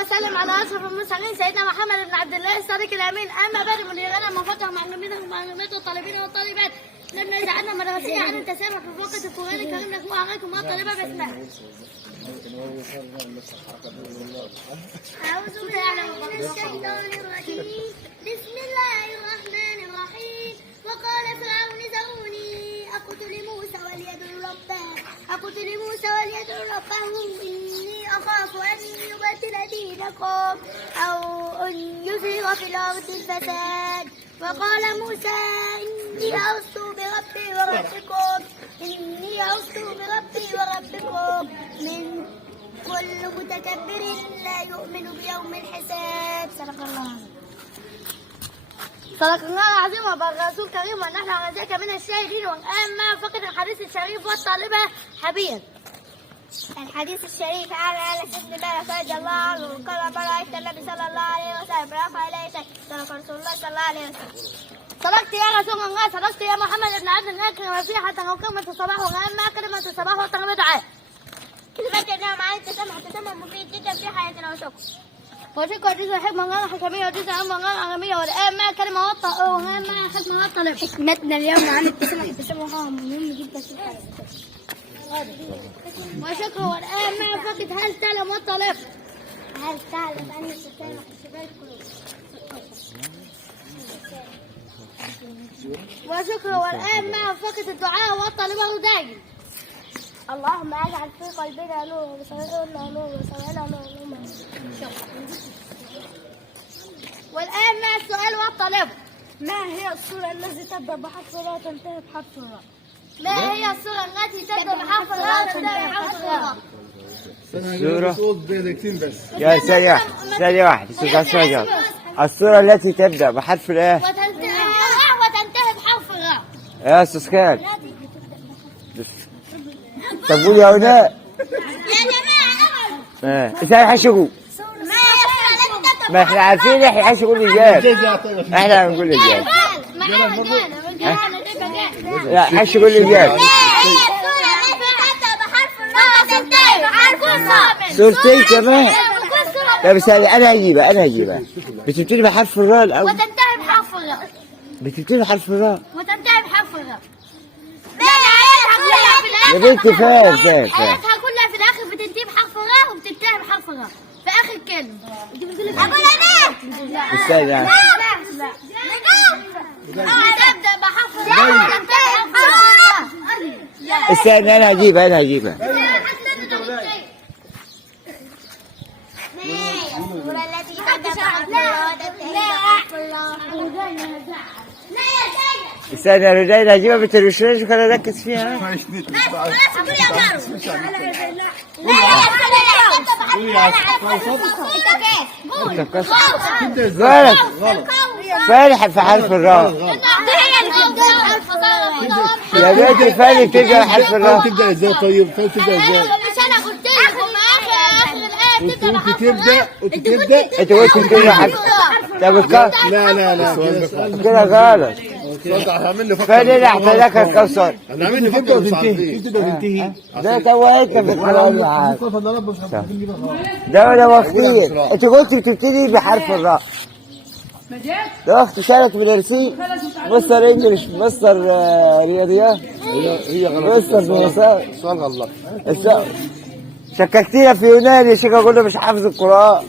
وسلم على اشرف المرسلين سيدنا محمد بن عبد الله الصادق الامين. اما بعد مديرنا مفتح معلومات الطالبين والطالبات لم يجعلنا مدرسيه عن التسامح في وقت القران الكريم نقوى عليكم والطالبه باسمها. أعوذ بالله من الشيطان الرجيم. بسم الله الرحمن الرحيم. وقال فرعون ذروني أقتل موسى وليدعو ربه إني أخاف أن يبدل دينكم أو أن يظهر في الأرض الفساد. وقال موسى إني عصت بربي وربكم من كل متكبر لا يؤمن بيوم الحساب. صدق الله العظيم وبلغ رسول كريم ونحن على ذلك من الشاهدين. والآن مع فقد الحديث الشريف والطالبة حبيب. الحديث الشريف عن انس بن مالك رضي الله عنه قال ما رايت النبي صلى الله عليه وسلم رفع اليه شيء صدق رسول الله صلى الله عليه وسلم. صدقت يا رسول الله، صدقت يا محمد بن عبد الله. كلمة نصيحة وكلمة الصباح وأما كلمة الصباح وكلمة دعاء. كلمة اليوم عن التسامح مفيد جدا في حياتنا وشكر جزء حكمة غير حكمية وجزء علم غير علمية. والآن مع كلمة وطأ وغير مع ختمة وطلب. حكمتنا اليوم عن التسامح مهم جدا في حياتنا وشكر. والآن مع فقد هل تعلم والطلب. هل تعلم أن التسامح شبه القلوب وشكر. والآن مع فقد الدعاء والطلبة داعي. اللهم اجعل في قلبنا نور وسمعنا نور وسمعنا نور. والآن مع السؤال والطلب. ما هي السورة التي تبدأ بحرف الراء وتنتهي بحرف الراء؟ ما هي السورة التي تبدأ بحرف الراء وتنتهي بحرف الراء؟ السورة يا ثانية واحدة. السورة التي تبدأ بحرف الآ وتنتهي بحرف الراء. يا أستاذ خالد. طب قول يا هناء. يا جماعة ازاي حشقوا؟ ما احنا عارفين احنا حشقوا الإجابة. احنا هنقول الإجابة. لا حشقوا الإجابة. صورتين كمان. طب ثانية أنا هجيبها. بتبتدي بحرف الراء الأول. وتنتهي بحرف الراء. بتبتدي بحرف الراء. وتنتهي بحرف الراء. يا بنتي فاهم. حياتها كلها في الاخر بتنتهي بحرف الراء وبتنتهي بحرف الراء في اخر الكلمه. اقول انا استنى يعني. تبدا بحرف الراء وتنتهي بحرف الراء. استنى أنا هجيبها. السورة التي تبدا بحرف الراء وتنتهي بحرف الراء. استنى يا رجال هجيبها بالتلفزيون وكان اركز فيها. غلط. فالح في حرف الراء. يا بنتي فالح تبدا بحرف الراء. تبدا ازاي طيب؟ تبدا ازاي؟ مش انا قلت لكم اخر الايه تبدا بحرف الراء. انت قلت تبدا حرف. طب لا كده غلط. فالح احتاجك الكوثر. انا عامل لي تبدا وتنتهي. ده توهت في الكلام يا عم. ده ولا واخدين. انت قلت بتبتدي بحرف الراء. ده اختي شارك بالارسي. مستر انجلش، مستر رياضيات. هي غلط. مستر نوصال. السؤال غلط. شككتينا في يوناني. شيخ اقول له مش حافظ القرآن.